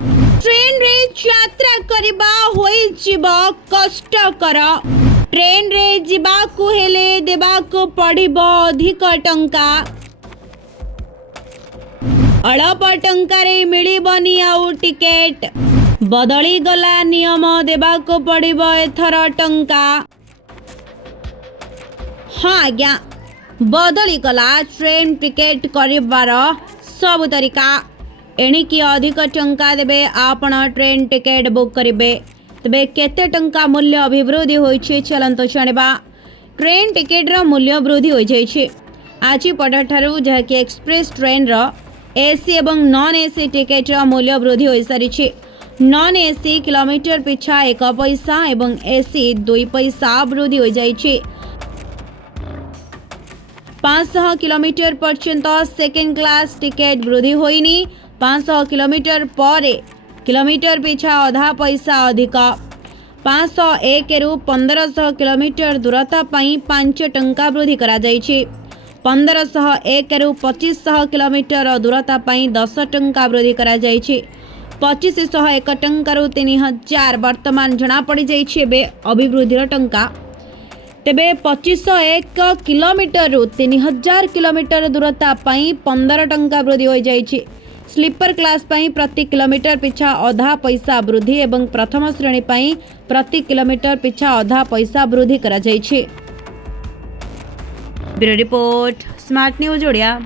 Train रे यात्रा करिबा होई जीव कष्टकर। ट्रेन रे जीवाकु हेले देबाकु पड़िबो अधिक टंका। अल्प टंकारे मिलिबनी आउ टिकेट। बदली गला नियम देबाकु पड़िबो एथर टंका। हाँ आज्ञा बदली गला ट्रेन टिकेट करिबार सब तरीका। एणिकी अधिक टंका देबे आपण ट्रेन टिकेट बुक करिबे। तबे केते टंका मूल्य अभिवृद्धि होइछि चलंतो जानिबा। ट्रेन टिकेट रो मूल्य वृद्धि होई जाइछि आज पठाठारु जहाँकि एक्सप्रेस ट्रेन रो एसी एवं नॉन एसी टिकेट रो मूल्य वृद्धि होई सारिछि। नॉन एसी किलोमीटर पिछा 1 पैसा एवं एसी 2 पैसा वृद्धि होई जाइछि। 500 किलोमीटर पर्यंत सेकेंड क्लास टिकेट वृद्धि होइनी। 500 किलोमीटर पर किलोमीटर पिछा आधा पैसा अधिक। 501 रु 1500 किलोमीटर दूरता पाई 5 टंका वृद्धि करा जाइछि। 1501 रु 2500 किलोमीटर दूरता पाई 10 टंका वृद्धि करा जाइछि। 2501 टंका रु 3000 वर्तमान जना पड़ी जाइछि बे अभिवृद्धिर टंका। तेबे 2501 किलोमीटर रु 3000 किलोमीटर दूरता पाई 15 टंका वृद्धि हो जाइछि। स्लीपर क्लास पाई प्रति किलोमीटर पिछा आधा पैसा वृद्धि एवं प्रथम श्रेणी पाई प्रति किलोमीटर पिछा आधा पैसा वृद्धि करा जाइछि। Bureau report smart news Odia.